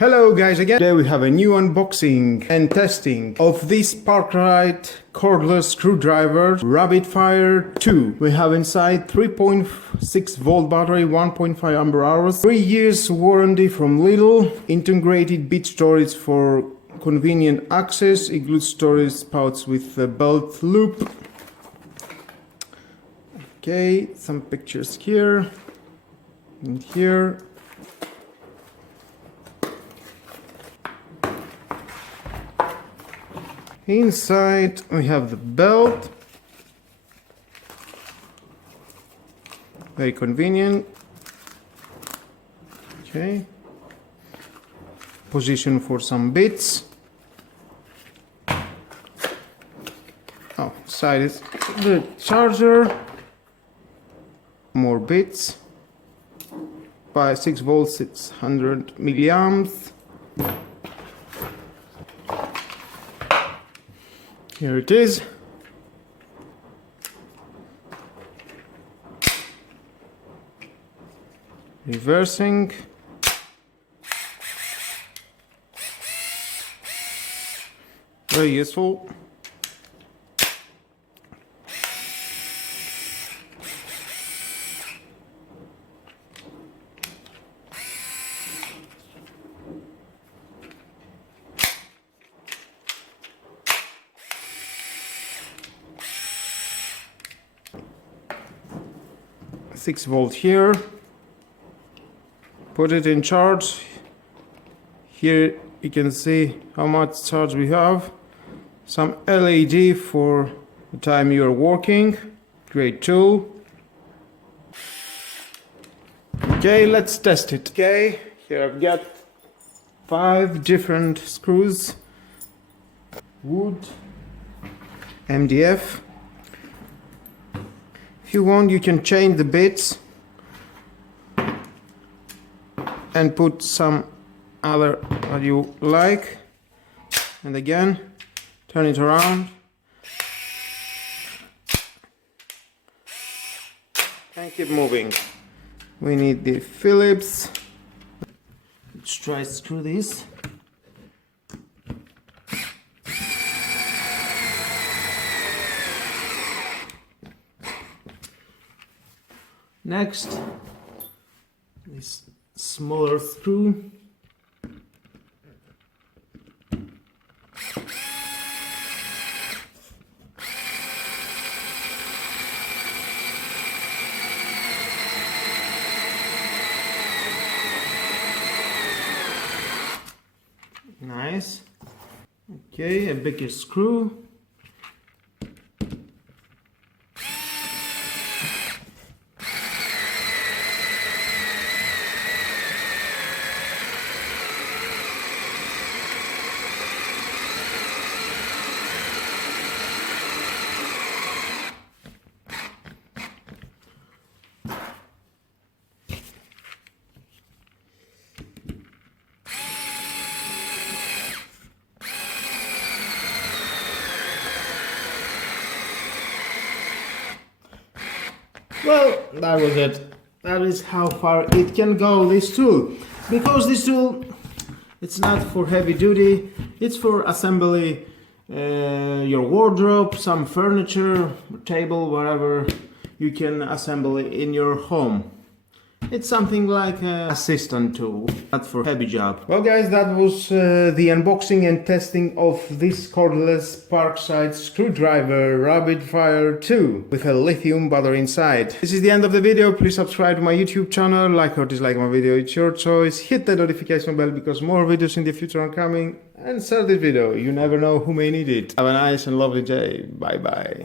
Hello guys again. Today we have a new unboxing and testing of this PARKSIDE cordless screwdriver Rapidfire 2. We have inside 3.6 volt battery, 1.5 ampere hours, 3 years warranty from Lidl, integrated bit storage for convenient access, includes storage pouch with a belt loop. Okay, some pictures here and here. Inside we have the belt, very convenient. Okay, position for some bits. Oh, side is the charger, more bits, by 6 volts, 600 milliamps. Here it is. Reversing. Very useful. Six volt here. Put it in charge. Here you can see how much charge we have. Some LED for the time you are working. Great tool. Okay, let's test it. Okay, here I've got 5 different screws. Wood, MDF. If you want, you can change the bits and put some other what you like, and again turn it around and keep moving. We need the Phillips. Let's try to screw this. Next, this smaller screw. Nice. Okay, a bigger screw. Well, that was it. That is how far it can go, this tool. Because this tool, it's not for heavy duty, it's for assembly your wardrobe, some furniture, table, whatever you can assemble in your home. It's something like an assistant tool, not for heavy job. Well guys, that was the unboxing and testing of this cordless PARKSIDE screwdriver Rapidfire 2 with a lithium battery inside. This is the end of the video. Please subscribe to my YouTube channel, like or dislike my video, it's your choice. Hit the notification bell because more videos in the future are coming. And share this video, you never know who may need it. Have a nice and lovely day. Bye bye.